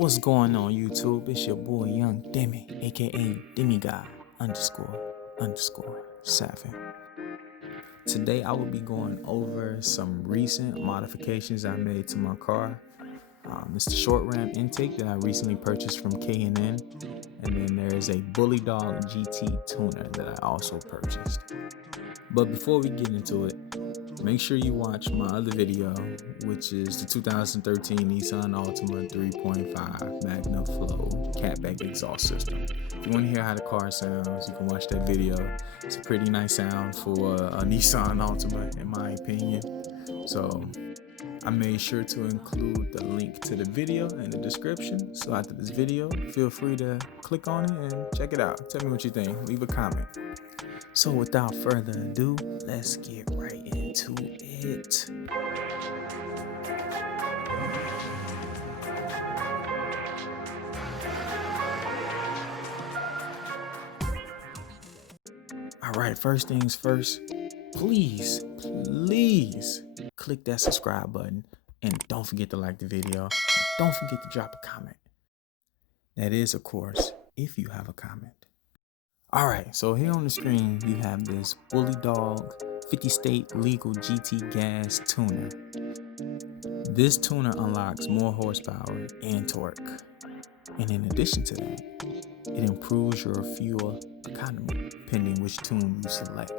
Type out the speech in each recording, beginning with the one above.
What's going on YouTube? It's your boy Young Demi, aka Demiguy __7. Today I will be going over some recent modifications I made to my car. It's the short ram intake that I recently purchased from K&N, and then there is a Bully Dog GT tuner that I also purchased. But before we get into it, make sure you watch my other video, which is the 2013 Nissan Altima 3.5 Magna Flow catback exhaust system. If you want to hear how the car sounds, you can watch that video. It's a pretty nice sound for a Nissan Altima, in my opinion. So I made sure to include the link to the video in the description. So after this video, feel free to click on it and check it out. Tell me what you think. Leave a comment. So without further ado, let's get right into it. All right, first things first, please click that subscribe button and don't forget to like the video. Don't forget to drop a comment. That is, of course, if you have a comment. All right, so here on the screen, you have this Bully Dog 50 state legal GT gas tuner. This tuner unlocks more horsepower and torque. And in addition to that, it improves your fuel economy, depending which tune you select.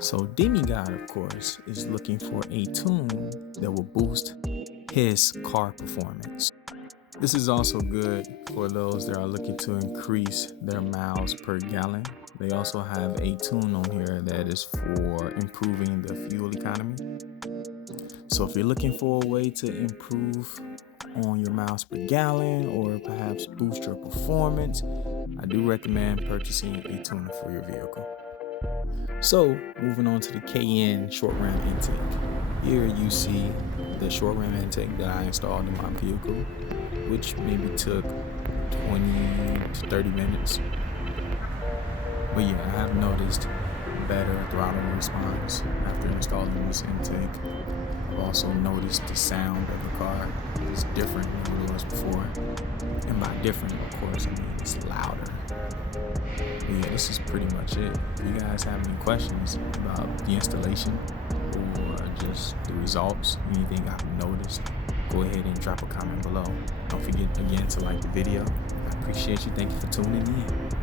So Demiguy, of course, is looking for a tune that will boost his car performance. This is also good for those that are looking to increase their miles per gallon. They also have a tune on here that is for improving the fuel economy. So if you're looking for a way to improve on your miles per gallon or perhaps boost your performance, I do recommend purchasing a tuner for your vehicle. So moving on to the K&N short ram intake. Here you see the short ram intake that I installed in my vehicle, which maybe took 20 to 30 minutes. But yeah, I have noticed better throttle response after installing this intake. I've also noticed the sound of the car is different than what it was before. And by different, of course, I mean it's louder. But yeah, this is pretty much it. If you guys have any questions about the installation or just the results, anything I've noticed, go ahead and drop a comment below. Don't forget again to like the video. I appreciate you. Thank you for tuning in.